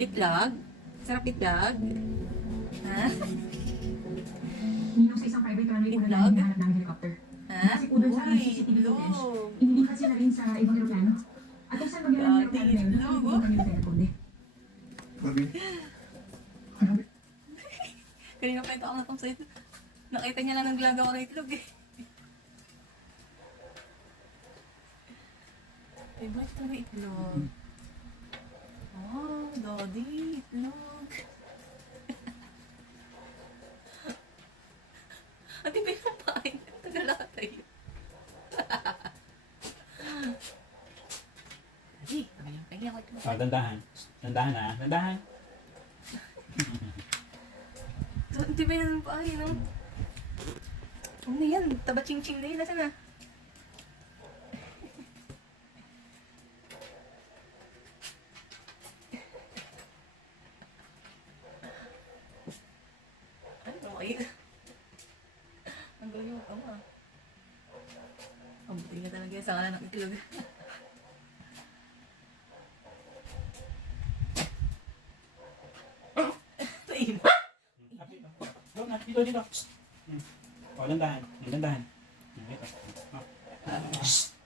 Itlog? Sarap itlog? Ha? Ninong sa isang private runway po na Itlog? hinahanap ng helicopter. Ha? Kasi po doon sa Uy, CCTV footage, itlog. inilipat sila rin sa ibang aeroplano. At kung saan magyari ng aeroplano na yun, Itlog, hindi oh. naman yung teleponde. Gabi. Ano? Kanina pa ito ako natong sa itlog. Nakita niya lang naglagaw ako ng itlog eh. Diba ito na itlog? Oh, Daddy, itlog. Ate, pinapain. Tagalaka tayo. Daddy, pahinga ako itlog. Oh, dandahan. Dandahan ha. Dandahan. So, di ba yan pa ay, no? Ano yan? Taba ching-ching na yun. Nasaan na? Ay, okay. Ang galing mo kama. Ang buti nga talaga sa kanan ng itlog. Tayo. Go na. Dito, dito. Psst. Oh, dandahan. Dandahan. Dito. Oh. Shh.